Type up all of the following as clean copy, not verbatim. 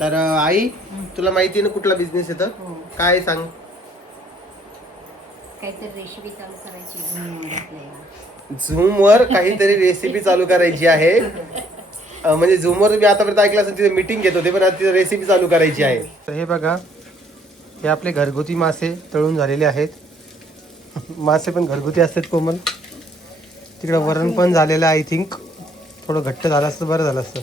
तर आई तुला माहिती ना कुठला बिझनेस येतं काय सांग. काहीतरी रेसिपी चालू करायची झूम वर काहीतरी रेसिपी चालू करायची आहे. म्हणजे झूम वर मी आतापर्यंत ऐकलं असेल तिथे मीटिंग घेत होते पण आता तिथे रेसिपी चालू करायची आहे. तर हे बघा हे आपले घरगुती मासे तळून झालेले आहेत. मासे पण घरगुती असतात कोमल. तिकडं वरण पण झालेलं आय थिंक थोडं घट्ट झालं असतं बरं झालं असतं.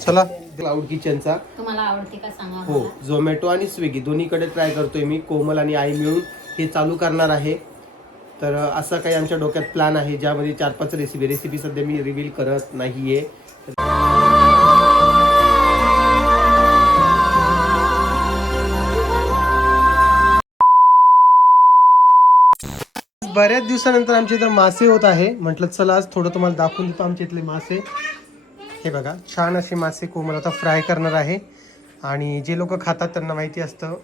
चला क्लाउड किचनचा तुम्हाला आवडते का सांगा. हो झोमॅटो आणि स्विगी दोन्हीकडे ट्राय करतोय मी. कोमल आणि आई मिळून हे चालू करणार आहे. तर असा काही आमच्या डोक्यात प्लॅन आहे ज्यामध्ये 4-5 रेसिपी सध्या मी रिव्हील करत नाहीये. बऱ्याच दिवसानंतर आमच्या इथं मासे होत आहे. म्हटलं चला आज थोडं तुम्हाला दाखवून देतो आमच्या इथले मासे. हे बघा छान असे मासे कोमल आता फ्राय करणार आहे. आणि जे लोक खातात त्यांना माहिती असतं,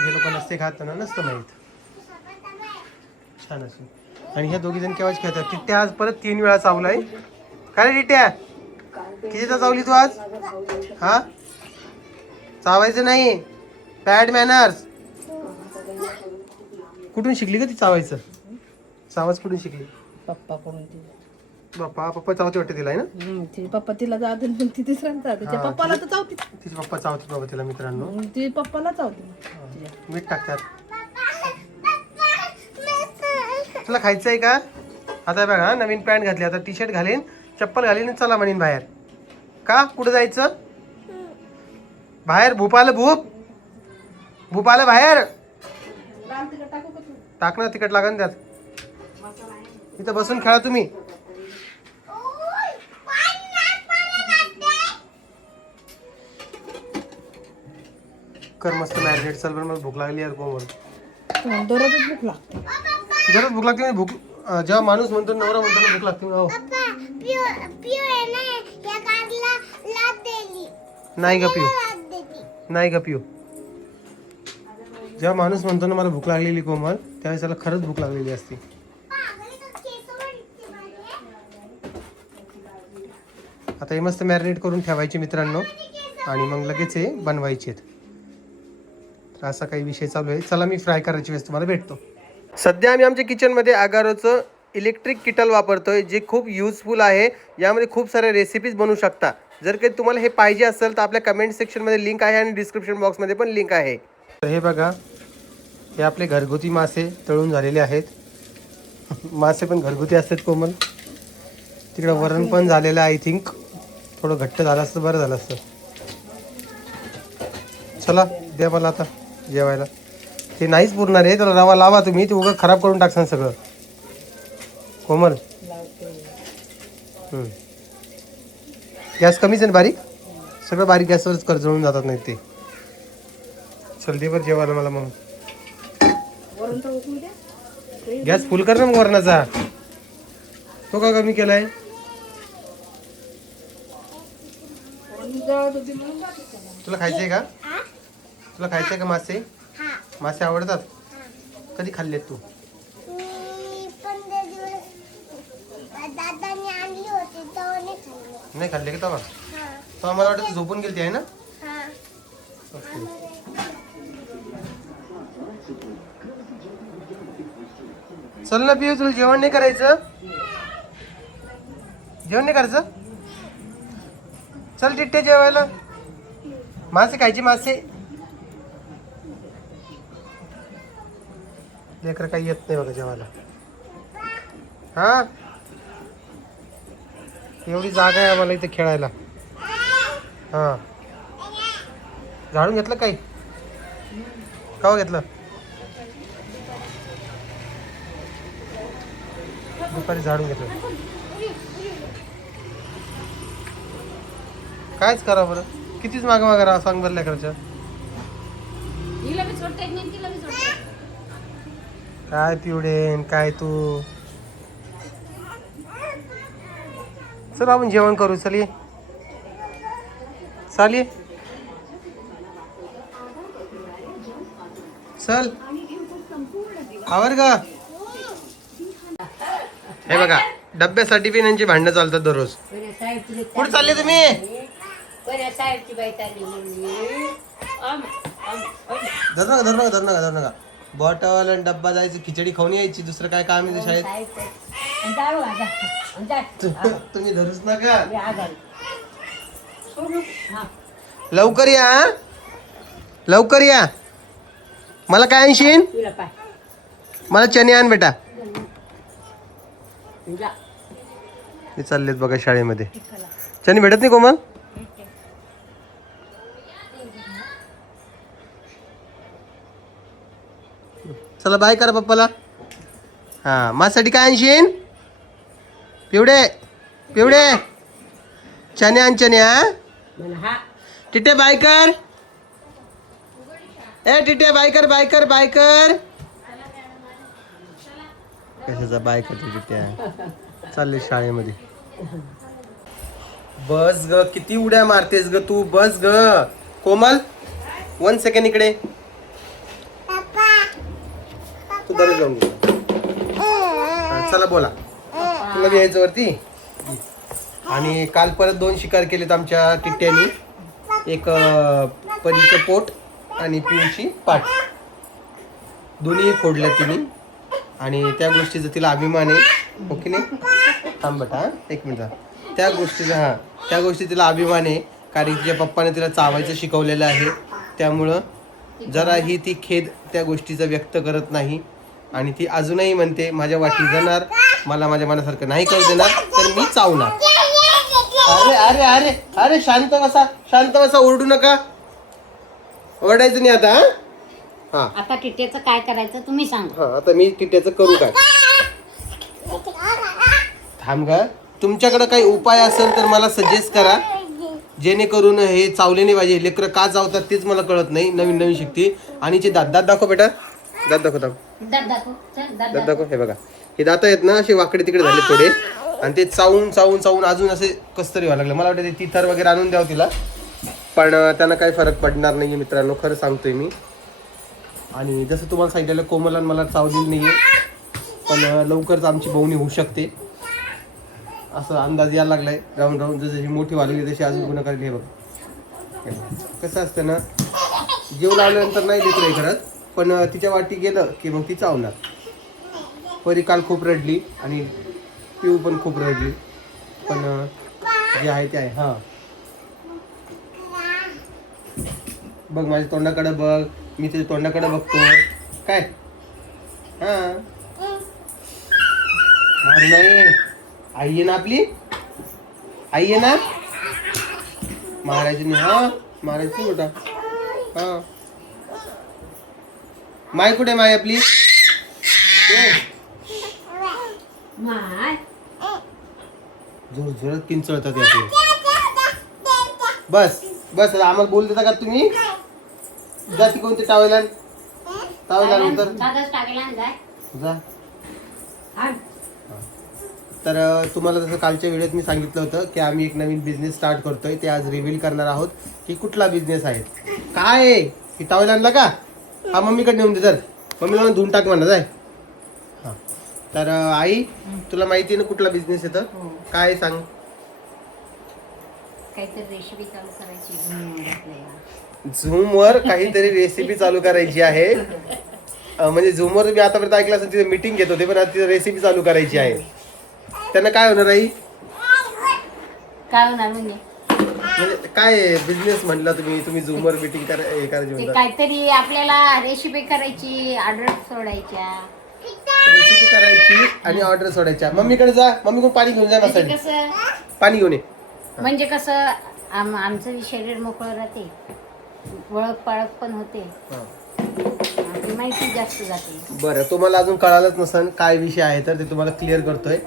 जे लोक नसते खात त्यांना नसतं माहीत. छान असे. आणि ह्या दोघी जण केव्हाच खेळतात. टिट्ट्या आज परत 3 वेळा चावलाय. काय रे टिट्ट्या कितीदा चावली तू आज? हा चावायचं नाही, बॅड मॅनर्स. कुठून शिकली का ती चावायचं? चावाच कुठून शिकली? पप्पा कडून पप्पा चावते वाटते तिला आहे ना. तिचे पप्पा तिला जाते पण ती तिसऱ्यांदा जाते. तिच्या पप्पाला तर चावते. तिचे पप्पा चावते बाबा तिला मित्रांनो. ती पप्पाला चावते. मीठ टाकतात. तुला खायचं आहे का? आता बघा नवीन पॅन्ट घातली आता टी शर्ट घालीन चप्पल घालीन चला म्हणीन बाहेर. का कुठं जायचं? बाहेर भूप आलं भूप आलं बाहेर. टाक ना तिकट लागन त्यात. इथं बसून खेळा तुम्ही. कर मस्त मॅरिनेट. चल बरं मला भूक लागली यार कोमल. दररोजच भूक लागते. जरा भूक लागते. भूक जेव्हा माणूस म्हणतो नवरा म्हणतो ना भूक लागते. हो नाही ग पिऊ, नाही ग पिऊ. जेव्हा माणूस म्हणतो ना मला भूक लागलेली कोमल त्यावेळेस त्याला खरंच भूक लागलेली असते. आता हे मस्त मॅरिनेट करून ठेवायचे मित्रांनो आणि मग लगेच हे बनवायचे. तर असा काही विषय चालू आहे. चला मी फ्राय करायची वेळेस तुम्हाला भेटतो. सध्या आम्ही आमच्या किचनमध्ये अगारोचं इलेक्ट्रिक किटल वापरतोय जे खूप युजफुल आहे. यामध्ये खूप साऱ्या रेसिपीज बनवू शकता. जर काही तुम्हाला हे पाहिजे असेल तर आपल्या कमेंट सेक्शनमध्ये लिंक आहे आणि डिस्क्रिप्शन बॉक्समध्ये पण लिंक आहे. तर हे बघा हे आपले घरगुती मासे तळून झालेले आहेत. मासे पण घरगुती असतात कोमल. तिकडं वरण पण झालेलं आय थिंक थोडं घट्ट झालं असतं बरं झालं असतं. चला द्या मला आता जेवायला. ते नाहीच पुरणार आहे. त्याला रवा लावा तुम्ही. ते उगाच खराब करून टाकसान सगळं कोमल. गॅस कमीच आहे बारीक. सगळं बारीक गॅसवरच कर जळून जातात नाही ते. चल दे बरं जेवायला मला. मग गॅस फुल कर ना मग वरणाचा. तो का कमी केलाय? तुला खायचंय का? तुला खायचंय का मासे? मासे आवडतात? कधी खाल्लेत तू? नाही खाल्ले का तेव्हा? तेव्हा मला वाटतं झोपून गेलती आहे ना. चल ना पिऊ तुला जेवण नाही करायचं? जेवण नाही करायचं? चल टिट्टे जेवायला. मासे खायचे मासे. लेकर काही येत नाही बघा जेवायला. हा एवढी जागा आहे आम्हाला इथे खेळायला. हा झाडून घेतलं काही? केव्हा घेतलं? दुपारी झाडून घेतलं. कायच करा बरं. कितीच मागं राहा सांग बरं लेकराच्या. काय पिवडे काय तू. चल आपण जेवण करू. चल ये चाल ये चल आवर का. हे बघा डब्यासाठी पण यांची भांडणं चालतात दररोज. कुठे चालले तुम्ही? बरं साहेबची बाई चालली म्हणली धर नका बॉटल आणि डब्बा जायचं, खिचडी खाऊन यायची, दुसरं काय काम आहे शाळेत. तुम्ही धरूच नका. लवकर या हा? लवकर या. मला काय आणशीन? तुला पाय मला चणे आण बेटा. तुला हे चाललेत बघा शाळेमध्ये. चणे भेटत नाही कोमल? चला बाय करा पप्पाला. हा माझ्यासाठी काय आणशीन? पिवडे चणे आण चणे. हा म्हणा हा टिटे बाय कर. ए टिटे बाय कर. कशाचा बाय करतो टिट्या? चालले शाळेमध्ये. बस ग, किती उड्या मारतेस ग तू. बस ग कोमल, 1 सेकंड इकडे. तू दररोज जाऊन घे. हा, चला बोला. तुला बी यायचं वरती. आणि काल परत 2 शिकार केलेत आमच्या टिट्ट्यानी. एक परीचं पोट आणि पिऊची पाठ, दोन्ही फोडल्या तिने. आणि त्या गोष्टीचा तिला अभिमान आहे. ओके नाही थांब बेटा, 1 मिनिट. त्या गोष्टी तिला अभिमान आहे, कारण तिच्या पप्पाने तिला चावायचं शिकवलेलं आहे. त्यामुळं जराही ती खेद त्या गोष्टीचा व्यक्त करत नाही. आणि ती अजूनही म्हणते माझ्या वाटी जाणार, मला माझ्या मनासारखं नाही करू देणार तर मी चावणार. अरे अरे अरे अरे शांत बसा, ओरडू नका. ओरडायचं नाही आता. हा आता टिटेचं काय करायचं तुम्ही सांगा. हा आता मी टिट्याचं करू काय? थांब ग. तुमच्याकडे काही उपाय असेल तर मला सजेस्ट करा, जेणेकरून हे चावले नाही पाहिजे. लेकरं का चावतात तेच मला कळत नाही. नवीन शिकते. आणि जे दात दाखव बेटा, दात दाखव. दात दाखव चल, दात दात दाखव. हे बघा, हे दात आहेत ना असे वाकडे तिकडे झाले थोडे. आणि ते चावून अजून असे कसतरी व्हायला लागलं. मला वाटतं ते तिथर वगैरे आणून द्यावं तिला, पण त्यांना काही फरक पडणार नाही मित्रांनो, खरं सांगतोय मी. आणि जसं तुम्हाला सांगितलेलं कोमलन मला चावलेली नाही आहे, पण लवकरच आमची बवणी होऊ शकते असं अंदाज यायला लागलाय. राहून जशी मोठी वाढली तशी अजून गुन्हा करायला. हे बघ कसं असतं ना, जीव लावल्यानंतर नाही लेकरं करत, पण तिच्या वाटी गेलं की मग ती चावणार. परी काल खूप रडली आणि पिऊ पण खूप रडली, पण जे आहे ते आहे. हां बघ माझ्या तोंडाकडे बघ, मी तुझ्या तोंडाकडे बघतो. काय हां मारू नाही. आई आहे ना आपली, आई आहे ना. मारायची नाही. हा मारायची नाही बेटा. हा माय कुठे माय आपली? माय जोर जोरात किंचळतात आपले. बस आम्हाला बोल देता का तुम्ही? जाती कोणती टावेला नंतर दादाच टाकला ना जाय. जा. आण. तर तुम्हाला जसं कालच्या व्हिडिओत मी सांगितलं होतं की आम्ही एक नवीन बिझनेस स्टार्ट करतोय. ते आज रिव्हील करणार आहोत की कुठला बिझनेस आहे. काय की टावेल आणला का? हा मम्मीकडे नेऊन दे. तर मम्मी मला धुवून टाक म्हणा जाय. हां तर आई तुला माहिती आहे ना कुठला बिझनेस येतं? हो. काय सांग. काहीतरी रेसिपी चालू करायची झूमवर काहीतरी रेसिपी चालू करायची आहे. म्हणजे झूमवर मी आतापर्यंत ऐकलं असेल, तिथे मीटिंग घेत होते, पण आता तिथे रेसिपी चालू करायची आहे. त्यांना काय होणार आई? काय होणार म्हणजे काय बिझनेस म्हटलं तुम्ही झूमवर मीटिंग करायची ते म्हणता. काहीतरी आपल्याला रेसिपी करायची, ऑर्डर सोडायच्या. रेसिपी करायची आणि ऑर्डर सोडायच्या. मम्मीकडे जा, मम्मी कोण पाणी घेऊन जा. म्हणजे मसाले कसं पाणी घेऊन ये. म्हणजे कसं आमचं शरीर मोकळं राहते, ओळख पाळख पण होते, आपली माहिती जास्त जाते. बरं तुम्हाला अजून कळालंच नसेल काय विषय आहे तर ते तुम्हाला क्लिअर करतोय.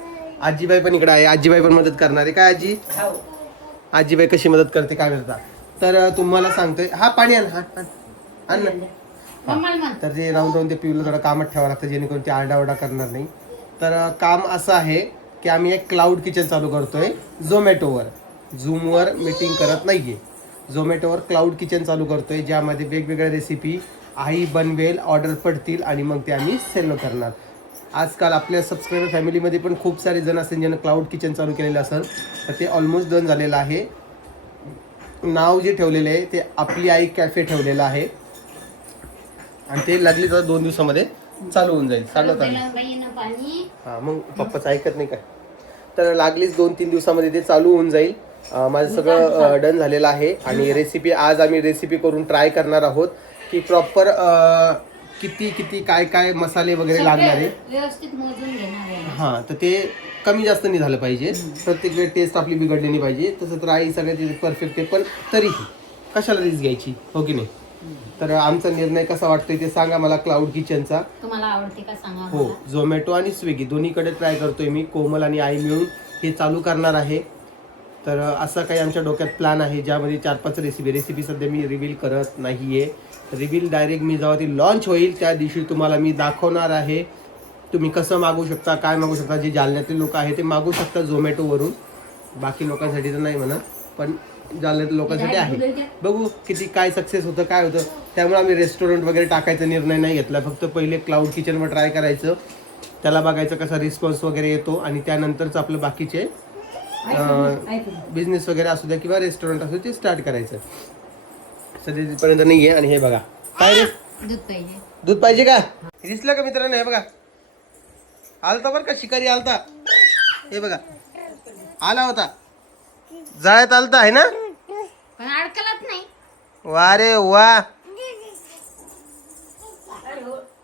आजीबाई पण इकडे आहे, आजीबाई पण मदत करणार आहे. काय आजी? आजीबाई कशी मदत करते काय करता तर तुम्हाला सांगतोय. हा पाणी आण ना. मम्माला म्हण. तर ते राहून ते पिऊला थोडं कामात ठेवावं लागतं, जेणेकरून ते आरडाओरडा करणार नाही. तर काम असं आहे की आम्ही एक क्लाउड किचन चालू करतोय झोमॅटोवर. झूमवर मीटिंग करत नाहीये, झोमॅटोवर क्लाउड किचन चालू करतोय, ज्यामध्ये वेगवेगळ्या रेसिपी आई बनवेल, ऑर्डर पडतील आणि मग ते आम्ही सेल करणार. आजकाल आपल्या सबस्क्रायबर फॅमिलीमध्ये पण खूप सारे जण असेल ज्यांना क्लाउड किचन चालू केलेलं असेल, तर ते ऑलमोस्ट डन झालेलं आहे. नाव जे ठेवलेलं आहे ते आपली आई कॅफे ठेवलेलं आहे आणि ते लागली तर 2 दिवसामध्ये चालू होऊन जाईल. सांगत आम्ही. त्याला बाईनं पाणी हा मग पप्पाच ऐकत नाही काय. तर लागलीच 2-3 दिवसामध्ये ते चालू होऊन जाईल. माझं सगळं डन झालेलं आहे आणि रेसिपी आज आम्ही रेसिपी करून ट्राय करणार आहोत की प्रॉपर किती काय मसाले वगैरे लागणार आहे. व्यवस्थित मोजून घेणार आहे. हां तर ते कमी जास्त नाही झालं पाहिजे. प्रत्येक वेळ टेस्ट आपली बिघडली नाही पाहिजे. तसं तर आई सगळ्यात परफेक्ट आहे पण तरीही कशाला रिस्क घ्यायची हो की नाही. तर आमचा निर्णय कसा वाटतोय ते सांगा मला क्लाउड किचनचा. तुम्हाला आवडते का सांगा हो मला. झोमॅटो आणि स्विगी दोन्हीकडे ट्राय करतोय मी. कोमल आणि आई मिळून हे चालू करणार आहे. तर असा काही आमच्या डोक्यात प्लॅन आहे ज्यामध्ये 4-5 रेसिपी सध्या मी रिव्हील करत नाही आहे. रिव्हील डायरेक्ट मी जेव्हा ती लॉन्च होईल त्या दिवशी तुम्हाला मी दाखवणार आहे. तुम्ही कसं मागू शकता काय मागू शकता. जे जालन्यातील लोक आहे ते मागू शकता झोमॅटोवरून. बाकी लोकांसाठी तर नाही म्हणा पण जालन्यातील लोकांसाठी आहे. बघू किती काय सक्सेस होतं काय होतं. त्यामुळे आम्ही रेस्टॉरंट वगैरे टाकायचा निर्णय नाही घेतला. फक्त पहिले क्लाउड किचनवर ट्राय करायचं. त्याला बघायचं कसा रिस्पॉन्स वगैरे येतो आणि त्यानंतरच आपलं बाकीचे बिझनेस वगैरे असू द्या किंवा रेस्टॉरंट असू ते स्टार्ट करायचं. सध्या तिथपर्यंत नाही आहे. आणि हे बघा काय रे दूध पाहिजे. दूध पाहिजे का. दिसलं का मित्रांनो. हे बघा आलता बरं का शिकारी आलता. हे बघा आला होता जाळ्यात आलता आहे ना. पण अडकलत नाही. वा रे वा.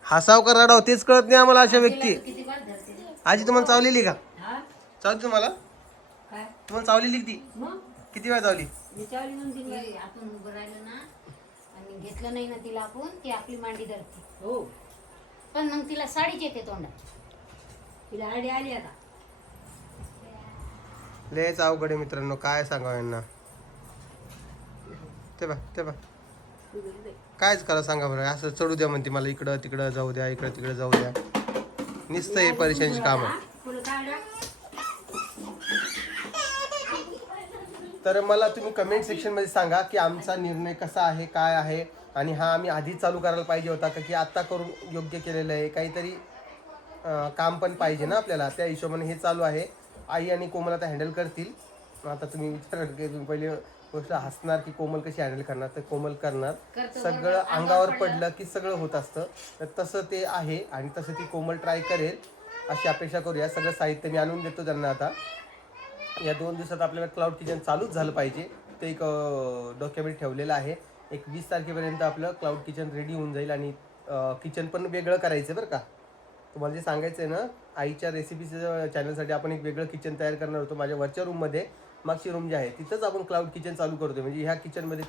हसाव का रडाव तेच कळत नाही आम्हाला अशा व्यक्ती. किती बार धरते. आजी तुम्हाला चावलेली का. हा चावली तुम्हाला काय तुम्हाला चावलेली ती मग किती वेळा चावली. विचारली म्हणून तिला आपण उभं राहिलं ना आणि घेतलं नाही ना तिला आपण ती आपली मांडी धरते. हो पण मग तिला साडीच येते तोंडात. तिला आडी आली आता. लयच अवघड आहे मित्रांनो काय सांगावं यांना. ते बा कायच करा सांगा बरं. असं चढू द्या म्हणते मला इकडं तिकडं जाऊ द्या इकडं तिकडं जाऊ द्या. नुसतं हे परेशानची काम आहे. तर मला तुम्ही कमेंट सेक्शनमध्ये सांगा की आमचा निर्णय कसा आहे काय आहे आणि हा आम्ही आधीच चालू करायला पाहिजे होता का की आत्ता करून योग्य केलेलं आहे. काहीतरी काम पण पाहिजे ना आपल्याला. त्या हिशोबाने हे चालू आहे. आई आणि कोमल आता हँडल करतील. आता तुम्ही विचार की तुम्ही पहिले गोष्ट हसणार की कोमल कशी हँडल करणार. तर कोमल करणार. सगळं अंगावर पडलं की सगळं होत असतं. तर तसं ते आहे आणि तसं ती कोमल ट्राय करेल अशी अपेक्षा करूया. सगळं साहित्य मी आणून देतो त्यांना. आता या 2 दिवसात आपल्याला क्लाउड किचन चालूच झालं पाहिजे. ते एक डोक्यामध्ये ठेवलेलं आहे. एक 20 तारखेपर्यंत आपलं क्लाउड किचन रेडी होऊन जाईल आणि किचन पण वेगळं करायचं बरं का. तुम्हाला जे सांगायचं आहे ना आईच्या रेसिपीच्या चॅनलसाठी आपण एक वेगळं किचन तयार करणार होतो. माझ्या वरच्या रूममध्ये मागची रूम जी आहे तिथंच आपण क्लाउड किचन चालू करतोय. म्हणजे ह्या किचनमध्ये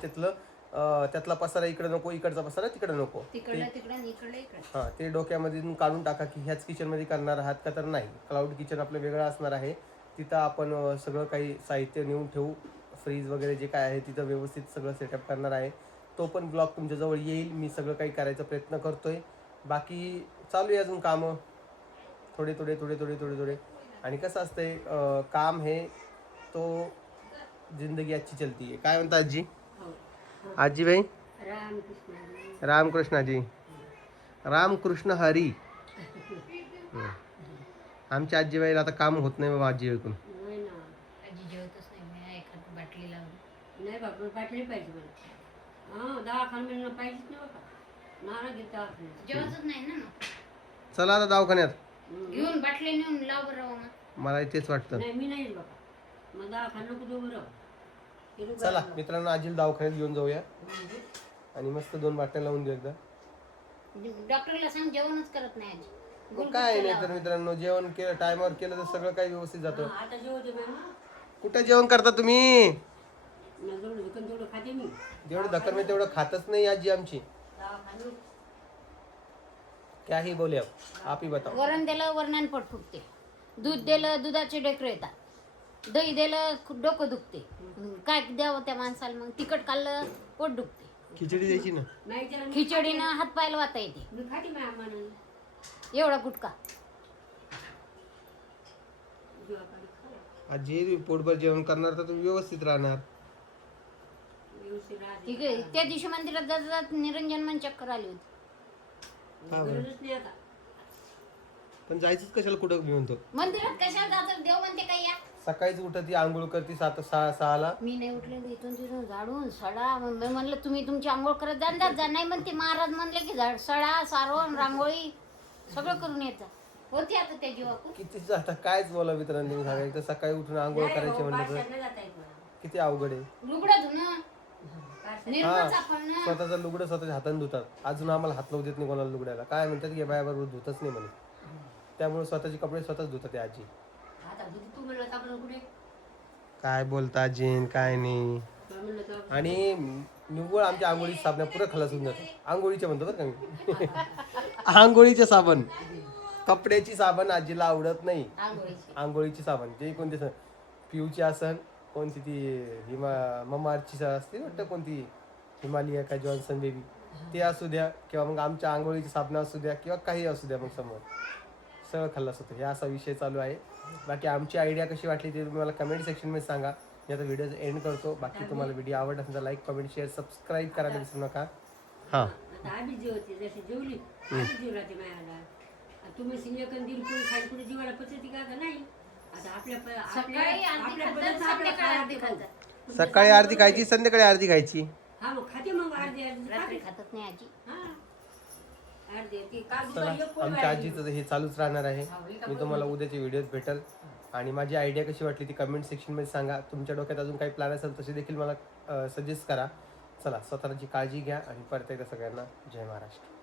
त्यातला पसारा इकडे नको इकडचा पसारा तिकडे नको. हां ते डोक्यामध्ये काढून टाका की ह्याच किचनमध्ये करणार आहात का. तर नाही क्लाउड किचन आपलं वेगळं असणार आहे. तिथं आपण सगळं काही साहित्य नेऊन ठेवू. फ्रीज वगैरे जे काय आहे तिथं व्यवस्थित सगळं सेटअप करणार आहे. तो पण ब्लॉग तुमच्याजवळ येईल. मी सगळं काही करायचा प्रयत्न करतोय. बाकी चालू आहे अजून कामं थोडे. आणि कसं असतंय काम हे तो जिंदगी अच्छी चलती आहे. काय म्हणता आजी. आजी बाई रामकृष्णाजी रामकृष्ण हरी. आमच्या आजीबाईला आता काम होत नाही बाबा. आजी ऐकून आजी जेवतच नाही. मी एखादी बाटली लावली नाही बाबा बाटली पाहिजे मला. हां दवाखान्यात पाहिजेच नाही बाबा. नाना घेत दवाखान्यात जेवतच नाही ना मग. चला आता दवाखान्यात. घेऊन बाटली नेऊन लाव बरं मग. मला तेच वाटतं. नाही मी नाही येत बाबा. मग दवाखान्यात नको देऊ बरं. चला मित्रांनो आजीला दवाखान्यात घेऊन जाऊया आणि मस्त 2 बाटल्या लावून देऊ एकदा. डॉक्टरला सांग जेवणच करत नाही आजी. मग काय नाही तर मित्रांनो जेवण केलं टायमावर केलं तर सगळं काही व्यवस्थित जातं. आता जेवते बाई ना. कुठे जेवण करता तुम्ही. जेवढं दुकान तेवढं खाते मी. जेवढं दखल मी तेवढं खातच नाही आजी आमची. दवाखान्यात क्या ही बोले आप ही बताओ. वरण दिलं वरणान पोट फुगते. दूध दिलं दुधाचे ढेकरं येतात. दही दिलं डोकं दुखते. काय द्यावं त्या माणसाला मग. तिखट खाल्लं पोट दुखते. खिचडी द्यायची ना. नाही त्याला मी खिचडीनं हात पायला वाता येते. मी खाते माझ्या अम्मानं. एवढा गुटका. जीवापाडी खाऊ. आजी पोटभर जेवण करणार तर तुम्ही व्यवस्थित राहणार. व्यवस्थित राहते. ठीक आहे. त्या दिवशी मंदिरात जात निरंजन मन चक्कर आली होती. हा बरं. गरजच नाही आता. पण जायचंच कशाला कुठं मी म्हणतो. मंदिरात कशाला जातात देव म्हणते काय या. सकाळीच उठती, आंघोळ करते 6:30 मी नाही उठलेली इथून तिथून झाडून सडा. मग मी म्हणलं तुम्ही तुमची आंघोळ करत जा. नाही म्हणते महाराज म्हणले की झाड सडा सारवण रांगोळी सगळं करून येत जा. होती आता त्या जीवाकून. किती आता कायच बोला मित्रांनी, तुम्ही सांगा. एकतर सकाळी उठून आंघोळ करायची म्हणलं तर पाचशेला जाता येत मला. किती अवघड आहे. लुगडं धुणं पाचशे. निर्मळ चापणं. स्वतःचं लुगडं स्वतःच्या हाताने धुतात. अजून आम्हाला हात लावू देत नाही कोणाला लुगड्याला. काय म्हणतात की बायाबरोबर धुतच नाही म्हणे. त्यामुळे स्वतःचे कपडे स्वतःच धुतात ते आजी. आता बुद्धी तू म्हणलं तर आपण कुठे काय बोलता आजीन काय नाही. मला म्हणलं तर आणि निव्वळ आमच्या आंघोळीची साबण पुरं खलास होऊन जातं. आंघोळीचे म्हणतो बरं का मी. आंघोळीचे साबण. कपड्याची साबण आजीला आवडत नाही. आंघोळीची आंघोळीची साबण जे कोणती पिऊची असन, कोणती ती ममारची असते वाटतं, कोणती हिमालया का जॉन्सन बेबी ते असू द्या, किंवा मग आमच्या आंघोळीची साबणं असू द्या, किंवा काही असू द्या, मग समोर सगळं खल्लास होतं. हे असा विषय चालू आहे. बाकी आमची आयडिया कशी वाटली ते तुम्ही मला कमेंट सेक्शनमध्ये सांगा. मी आता व्हिडिओ एंड करतो. बाकी तुम्हाला व्हिडिओ आवडला असेल तर लाईक, कमेंट, शेअर, सबस्क्राईब करायला विसरू नका. हां आता आम्ही जेवते जशी जेवली आम्ही जेवला ते मायाला. तुम्ही सिंगकन दीड पोळी खाली कुठे जीवाला पचती का नाही. आता आपल्या सकाळी अर्धी खातात, संध्याकाळी अर्धी खातात. सकाळी अर्धी खायची, संध्याकाळी अर्धी खायची. हा मग खाते मग अर्धी अर्धी रात्री खातात नाही आजी. हा अर्धी ती काल चला, दुपारी एक पोळी आमच्या आजीचं हे चालूच राहणार आहे. मी तुम्हाला उद्याच्या व्हिडिओत भेटल. आणि माझी आयडिया कशी वाटली ती कमेंट सेक्शनमध्ये सांगा. तुमच्या डोक्यात अजून काही प्लॅन असेल तसे देखील मला सजेस्ट करा. चला, स्वतःची काळजी घ्या आणि परत एकदा सगळ्यांना जय महाराष्ट्र.